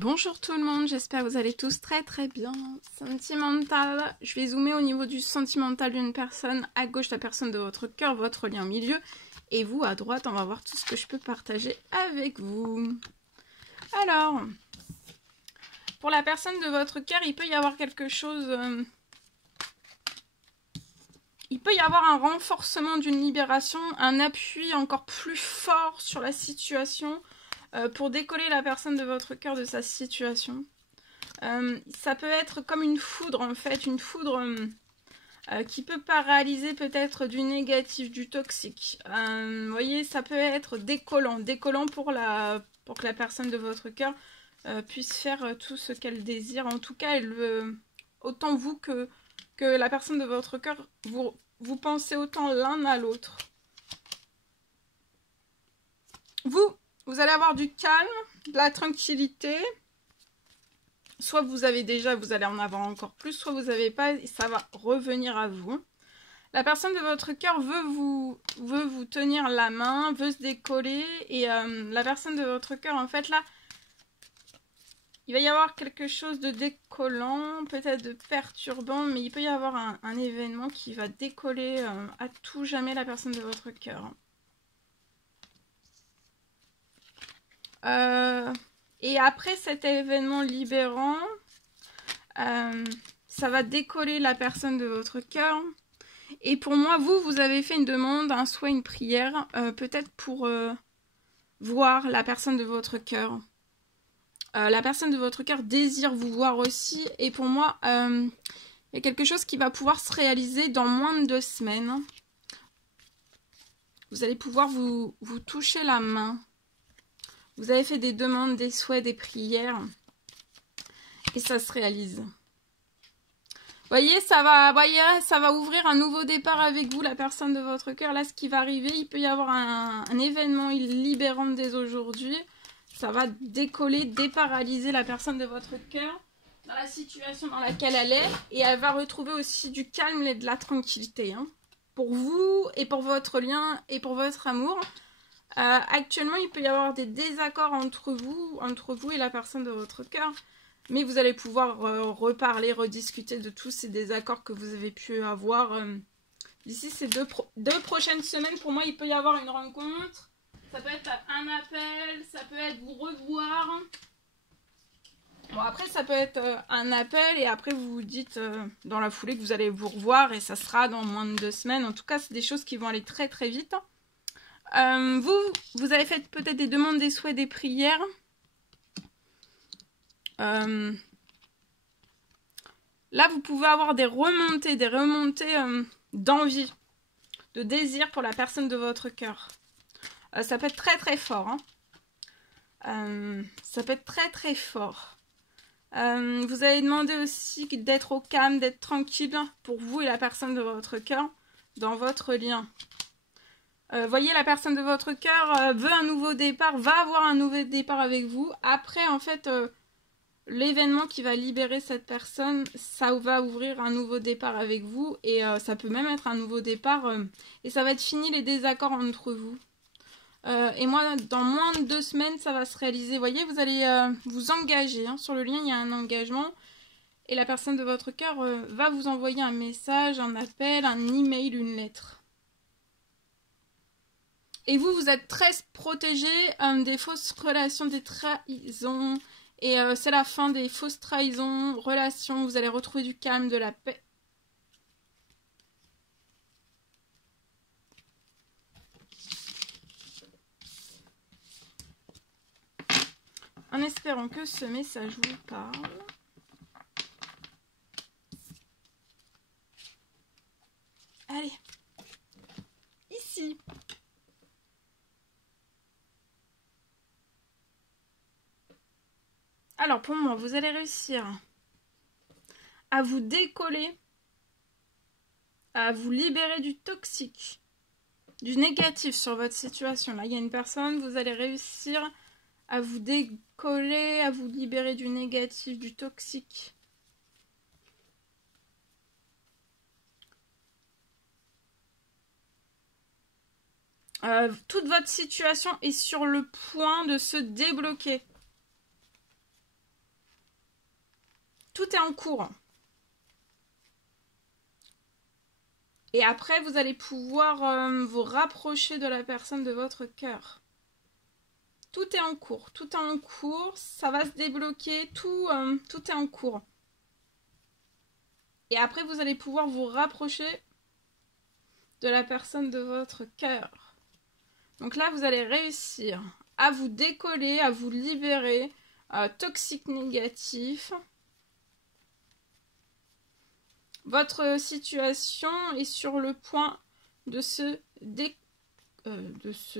Bonjour tout le monde, j'espère que vous allez tous très bien. Sentimental, je vais zoomer au niveau du sentimental d'une personne. À gauche, la personne de votre cœur, votre lien au milieu. Et vous, à droite, on va voir tout ce que je peux partager avec vous. Alors, pour la personne de votre cœur, il peut y avoir quelque chose... il peut y avoir un renforcement d'une libération, un appui encore plus fort sur la situation pour décoller la personne de votre cœur de sa situation. Ça peut être comme une foudre en fait, une foudre qui peut paralyser peut-être du négatif, du toxique. Vous voyez, ça peut être décollant pour que la personne de votre cœur puisse faire tout ce qu'elle désire. En tout cas, elle veut, autant vous que la personne de votre cœur, vous pensez autant l'un à l'autre. Vous allez avoir du calme, de la tranquillité. Soit vous avez déjà, vous allez en avoir encore plus, soit vous n'avez pas, et ça va revenir à vous. La personne de votre cœur veut vous tenir la main, veut se décoller, et la personne de votre cœur, en fait, là, il va y avoir quelque chose de décollant, peut-être de perturbant, mais il peut y avoir un événement qui va décoller à tout jamais la personne de votre cœur. Et après cet événement libérant, ça va décoller la personne de votre cœur. Et pour moi, vous avez fait une demande, un souhait, une prière, peut-être pour voir la personne de votre cœur. La personne de votre cœur désire vous voir aussi. Et pour moi, il y a quelque chose qui va pouvoir se réaliser dans moins de 2 semaines. Vous allez pouvoir vous toucher la main. Vous avez fait des demandes, des souhaits, des prières. Et ça se réalise. Voyez, ça va ouvrir un nouveau départ avec vous, la personne de votre cœur. Là, ce qui va arriver, il peut y avoir un événement libérant dès aujourd'hui. Ça va décoller, déparalyser la personne de votre cœur dans la situation dans laquelle elle est. Et elle va retrouver aussi du calme et de la tranquillité. Hein, pour vous et pour votre lien et pour votre amour. Actuellement, il peut y avoir des désaccords entre vous et la personne de votre cœur. Mais vous allez pouvoir reparler, rediscuter de tous ces désaccords que vous avez pu avoir. D'ici ces deux prochaines semaines, pour moi, il peut y avoir une rencontre. Ça peut être un appel, ça peut être vous revoir. Bon, après, ça peut être un appel et après, vous vous dites dans la foulée que vous allez vous revoir et ça sera dans moins de 2 semaines. En tout cas, c'est des choses qui vont aller très vite. Vous avez fait peut-être des demandes, des souhaits, des prières. Là, vous pouvez avoir des remontées d'envie, de désir pour la personne de votre cœur. Ça peut être très fort. Hein. Ça peut être très fort. Vous avez demandé aussi d'être au calme, d'être tranquille pour vous et la personne de votre cœur dans votre lien. Voyez, la personne de votre cœur veut un nouveau départ, va avoir un nouveau départ avec vous. Après, en fait, l'événement qui va libérer cette personne, ça va ouvrir un nouveau départ avec vous. Et ça peut même être un nouveau départ. Et ça va être fini les désaccords entre vous. Et moi, dans moins de 2 semaines, ça va se réaliser. Voyez, vous allez vous engager. Hein. Sur le lien, il y a un engagement. Et la personne de votre cœur va vous envoyer un message, un appel, un email, une lettre. Et vous êtes très protégé des fausses relations, des trahisons. Et c'est la fin des fausses trahisons, relations. Vous allez retrouver du calme, de la paix. En espérant que ce message vous parle. Allez. Ici. Alors, pour moi, vous allez réussir à vous décoller, à vous libérer du toxique, du négatif sur votre situation. Là, il y a une personne, vous allez réussir à vous décoller, à vous libérer du négatif, du toxique. Toute votre situation est sur le point de se débloquer. tout est en cours. Et après, vous allez pouvoir vous rapprocher de la personne de votre cœur. Tout est en cours. Tout est en cours. Ça va se débloquer. Tout est en cours. Et après, vous allez pouvoir vous rapprocher de la personne de votre cœur. Donc là, vous allez réussir à vous décoller, à vous libérer, toxique négatif. Votre situation est sur le point de se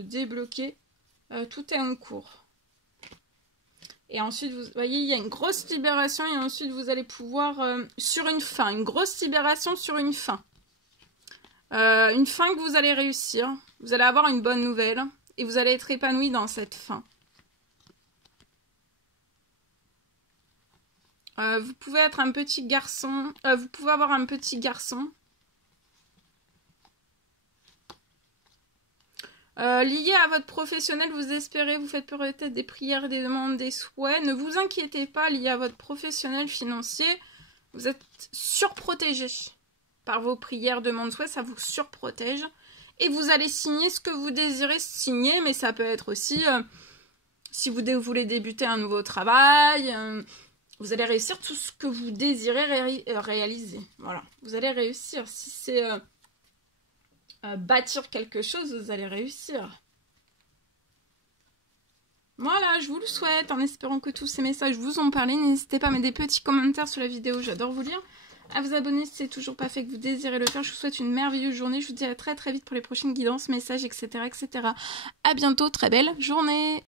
débloquer. Tout est en cours. Et ensuite, vous voyez, il y a une grosse libération et ensuite, vous allez pouvoir, sur une fin, une grosse libération sur une fin. Une fin que vous allez réussir. Vous allez avoir une bonne nouvelle et vous allez être épanoui dans cette fin. Vous pouvez être un petit garçon. Vous pouvez avoir un petit garçon. Lié à votre professionnel, vous espérez, vous faites peut-être des prières, des demandes, des souhaits. Ne vous inquiétez pas, lié à votre professionnel financier, vous êtes surprotégé par vos prières, demandes, souhaits, ça vous surprotège. Et vous allez signer ce que vous désirez signer, mais ça peut être aussi, si vous voulez débuter un nouveau travail, vous allez réussir tout ce que vous désirez réaliser. Voilà, vous allez réussir. Si c'est bâtir quelque chose, vous allez réussir. Voilà, je vous le souhaite, en espérant que tous ces messages vous ont parlé. N'hésitez pas à mettre des petits commentaires sur la vidéo, j'adore vous lire. À vous abonner si c'est toujours pas fait, que vous désirez le faire. Je vous souhaite une merveilleuse journée. Je vous dis à très très vite pour les prochaines guidances, messages, etc. etc. À bientôt, très belle journée.